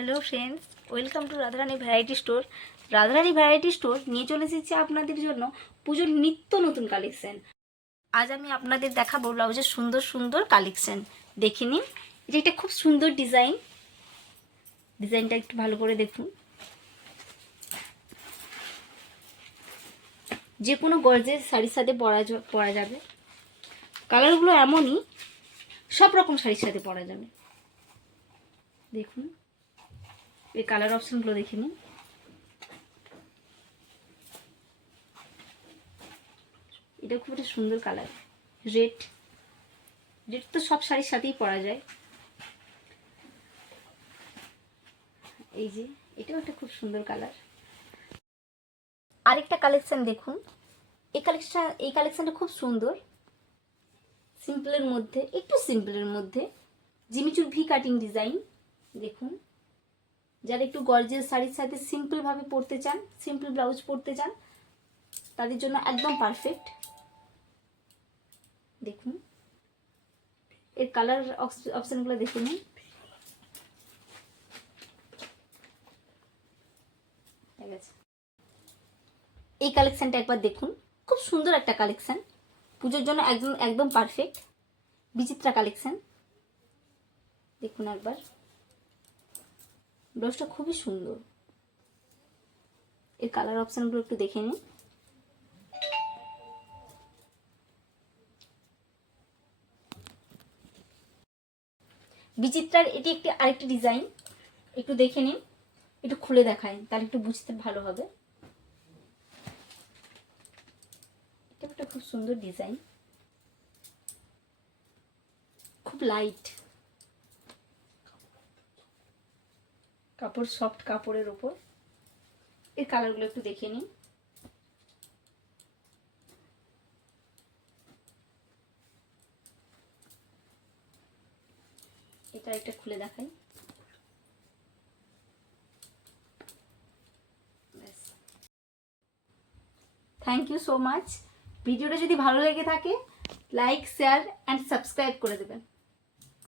Hello friends, welcome to Radharani variety store. Radharani variety store নিয়ে চলে এসেছি আপনাদের জন্য পুজোর নিত্য নতুন কালেকশন। আজ আমি আপনাদের দেখাবো ব্লাউজের সুন্দর সুন্দর কালেকশন। দেখে নিন, এটা একটা খুব সুন্দর ডিজাইনটা একটু ভালো করে দেখুন। যে কোনো গর্জের শাড়ির সাথে পরা যাবে। কালারগুলো এমনই, সব রকম শাড়ির সাথে পরা যাবে। দেখুন, এই কালার অপশনগুলো দেখে নিন। এটা খুব একটা সুন্দর কালার, রেড তো সব শাড়ির সাথেই পরা যায়। এই যে এটাও একটা খুব সুন্দর কালার। আরেকটা কালেকশন দেখুন, এই কালেকশনটা খুব সুন্দর। একটু সিম্পলের মধ্যে জিমিচুর ভি কাটিং ডিজাইন। দেখুন, যারা একটু গর্জিয়াস শাড়ির সাথে সিম্পলভাবে পরতে চান, সিম্পল ব্লাউজ পরতে চান, তাদের জন্য একদম পারফেক্ট। দেখুন, এর কালার অপশনগুলো দেখুন। এই কালেকশনটা একবার দেখুন, খুব সুন্দর একটা কালেকশন, পুজোর জন্য একদম একদম পারফেক্ট। বিচিত্রা কালেকশন দেখুন একবার, ব্লাউজটা খুবই সুন্দর। এর কালার অপশনগুলো একটু দেখে নিন। বিচিত্রার এটি আরেকটি ডিজাইন, একটু দেখে নিন, একটু খুলে দেখায়, তাহলে একটু বুঝতে ভালো হবে। এটা একটা খুব সুন্দর ডিজাইন, খুব লাইট কাপড়, সফট কাপড়ের উপর। এর কালারগুলো একটু দেখে নিন। এটা একটা খুলে দেখাই। Thank you so much. ভিডিওটা যদি ভালো লেগে থাকে, লাইক, শেয়ার অ্যান্ড সাবস্ক্রাইব করে দেবেন।